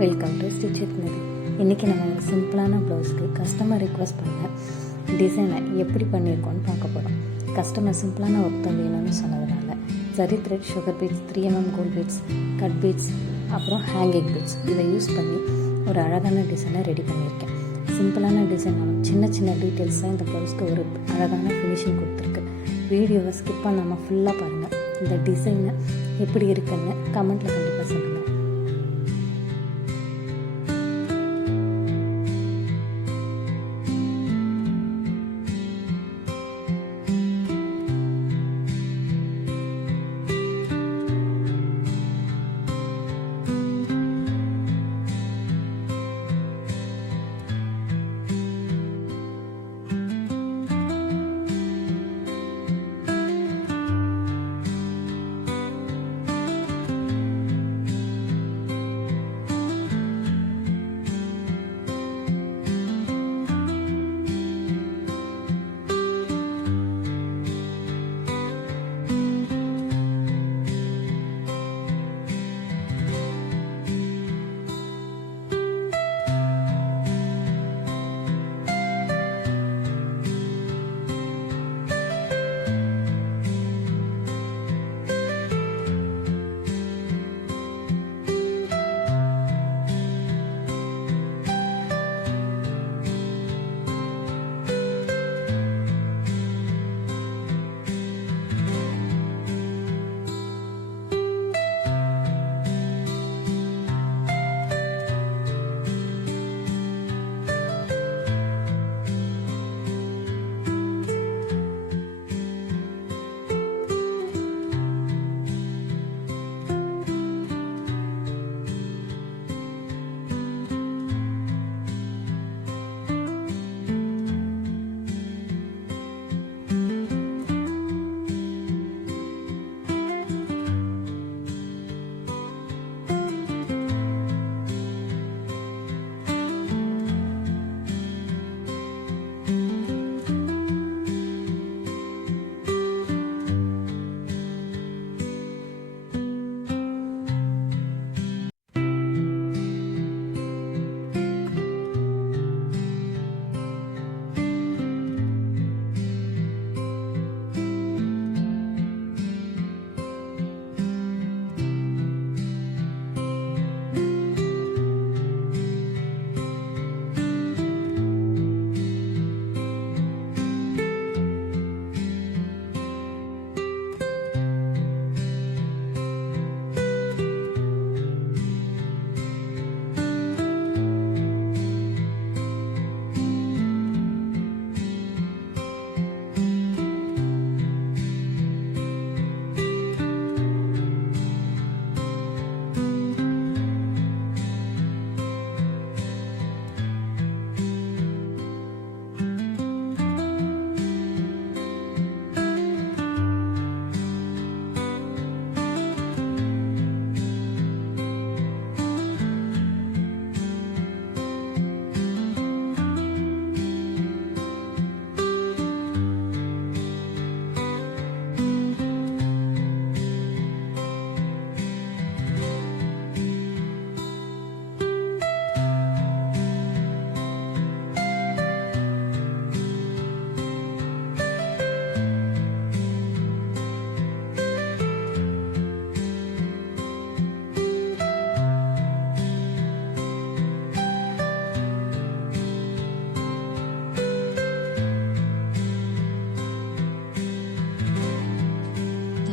Welcome to stitch with நதி. இன்றைக்கி நம்ம ஒரு சிம்பிளான ப்ளவுஸ்க்கு கஸ்டமர் ரிக்வெஸ்ட் பண்ண டிசைனை எப்படி பண்ணியிருக்கோன்னு பார்க்க போகிறோம். கஸ்டமர் சிம்பிளான ஒர்க் தான் வேணும்னு சொன்னதுனால zari thread, sugar beads, 3mm gold beads, cut beads, அப்புறம் ஹேங்கிங் பீட்ஸ் இதை யூஸ் பண்ணி ஒரு அழகான டிசைனை ரெடி பண்ணியிருக்கேன். சிம்பிளான டிசைனாலும் சின்ன சின்ன டீட்டெயில்ஸாக இந்த ப்ளவுஸ்க்கு ஒரு அழகான ஃபினிஷிங் கொடுத்துருக்கு. வீடியோவை ஸ்கிப் பண்ணாமல் ஃபுல்லாக பாருங்கள். இந்த டிசைனை எப்படி இருக்குன்னு கமெண்ட்டில் கண்டிப்பாக சொல்லுங்கள்.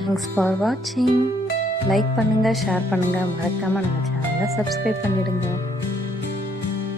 தேங்க்ஸ் ஃபார் வாட்சிங். லைக் பண்ணுங்கள், ஷேர் பண்ணுங்கள், மறக்காமல் நம்ம சேனலை சப்ஸ்கிரைப் பண்ணிவிடுங்க.